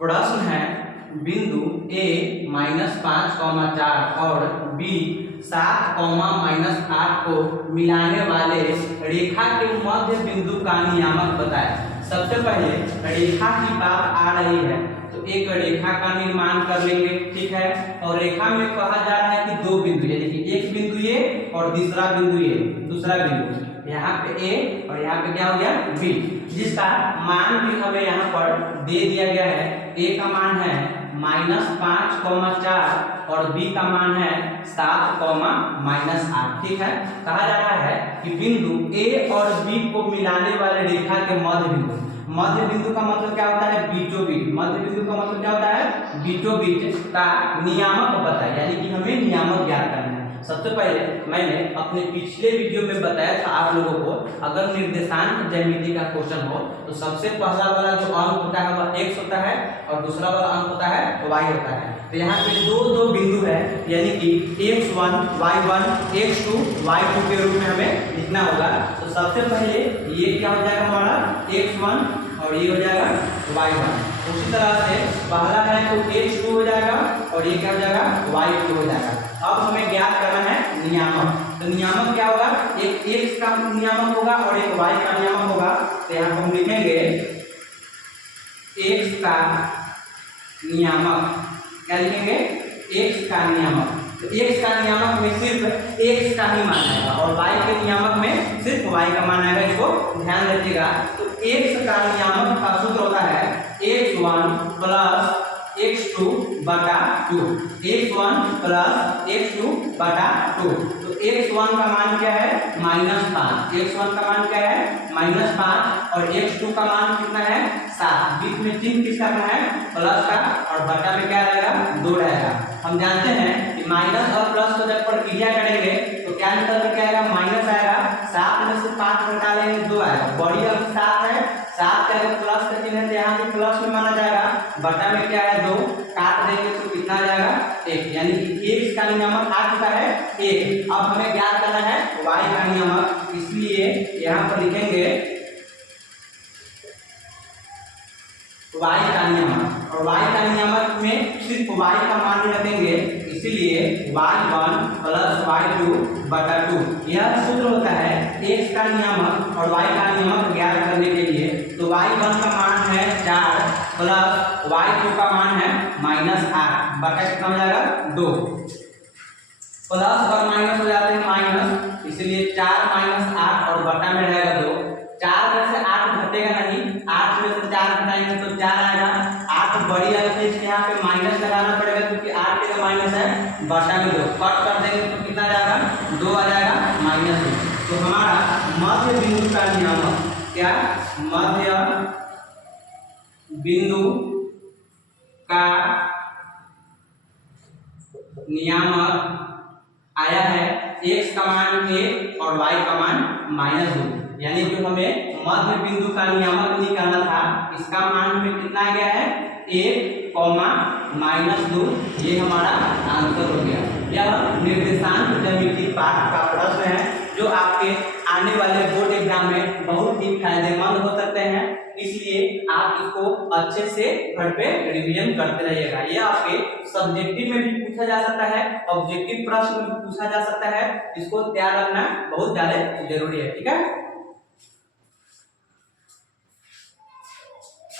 प्रश्न है बिंदु A -5,4 और B 7,-8 को मिलाने वाले रेखा के मध्य बिंदु का नियामक बताएं। सबसे पहले रेखा की बात आ रही है तो एक रेखा का निर्माण कर लेंगे, ठीक है। और रेखा में कहा जा रहा है कि दो बिंदु, यानी कि एक बिंदु ये और दूसरा बिंदु ये, दूसरा बिंदु यहाँ पे A और यहाँ पे क्या हो गया B, जिसका मान भी हमें यहाँ पर दे दिया गया है। A का मान है -5,4 और B का मान है 7,-8, ठीक है। कहा जा रहा है कि बिंदु A और B को मिलाने वाले रेखा के मध्य बिंदु, मध्य बिंदु का मतलब क्या होता है बीचों बीच, मध्य बिंदु का मतलब क्या होता है बीचों बीच का नियामक बताए, यानी कि हमें नियामक ज्ञात करना है। सबसे पहले मैंने अपने पिछले वीडियो में बताया था आप लोगों को, अगर निर्देशांक ज्यामिति का क्वेश्चन हो तो सबसे पहला वाला जो अंक होता है वह x होता है और दूसरा वाला अंक होता है y होता है। तो यहाँ पे दो बिंदु है, यानी कि x1 y1 x2 y2 के रूप में हमें लिखना होगा। तो सबसे पहले ये क्या हो जाएगा हमारा x1 और ये हो जाएगा y1। उसी तरह से पहला है तो x2 हो जाएगा और ये क्या हो जाएगा y2 हो जाएगा। अब हमें ज्ञात करना है नियामक। तो नियामक क्या होगा, एक x का नियामक होगा और एक y का नियामक होगा। तो यहाँ पर हम लिखेंगे x का नियामक, क्या लिखेंगे x का नियामक। तो x का नियामक में सिर्फ x का ही मान आएगा और y के नियामक में सिर्फ y का मान आएगा, इसको ध्यान रखिएगा। तो x का नियामक का सूत्र होता है x1 + x2 बटा 2, x1 + x2 बटा 2। तो x1 का मान क्या है -5, x1 का मान क्या है -5 और x2 का मान कितना है 7। बीच में चिन्ह किसका है प्लस का और बटा में क्या रहेगा 2 रहेगा। हम जानते हैं कि माइनस और प्लस को जब प्रक्रिया करेंगे तो क्या निकल कर क्या आएगा माइनस आएगा, 7 में से 5 घटा लेंगे 2 आएगा, बड़ी अंक 7 है, 7 का अगर प्लस का चिन्ह है तो यहाँ पे प्लस में माना जाएगा, बटा में क्या है 2, काट देंगे तो कितना आ जाएगा 1, यानी कि x का नियामक आ चुका है 1। अब हमें ज्ञात करना है y का नियामक, इसलिए यहाँ पर लिखेंगे y का नियामक और y का नियामक में सिर्फ y का मान रखेंगे, इसलिए y1 + y2 बटा 2। यह सूत्र होता है x का नियामक और y का नियामक ज्ञात करने के लिए। तो y1 का मान है 4 प्लस y2 का मान है -8 बटा कितना हो जाएगा 2। प्लस और माइनस हो जाते हैं माइनस, इसलिए 4 - 8 और बटा में रहेगा 2। 4 में से 8 घटेगा नहीं, 8 में से 4 घटाएंगे तो 4 आएगा। 8 बड़ी अंक है इसलिए यहाँ पे माइनस लगाना पड़ेगा क्योंकि 8 के माइनस है, बटा में 2 कट कर देंगे तो कितना आ जाएगा 2 आ जाएगा -2। तो हमारा मध्य बिंदु का नियामक क्या, मध्य बिंदु का नियामक आया है x का मान 1 और y का मान -2, यानी जो हमें मध्य बिंदु का नियामक निकालना था इसका मान हमें कितना आ गया है 1, -2। ये हमारा आंसर हो गया। यह निर्देशांक ज्यामिति पाठ का प्रश्न है जो आपके आने वाले बोर्ड एग्जाम में बहुत ही फायदेमंद हो सकते हैं, इसलिए आप इसको अच्छे से घर पे रिवीजन करते रहिएगा। यह आपके सब्जेक्टिव में भी पूछा जा सकता है, ऑब्जेक्टिव प्रश्न में भी पूछा जा सकता है, इसको तैयार रखना बहुत ज्यादा जरूरी है, ठीक है।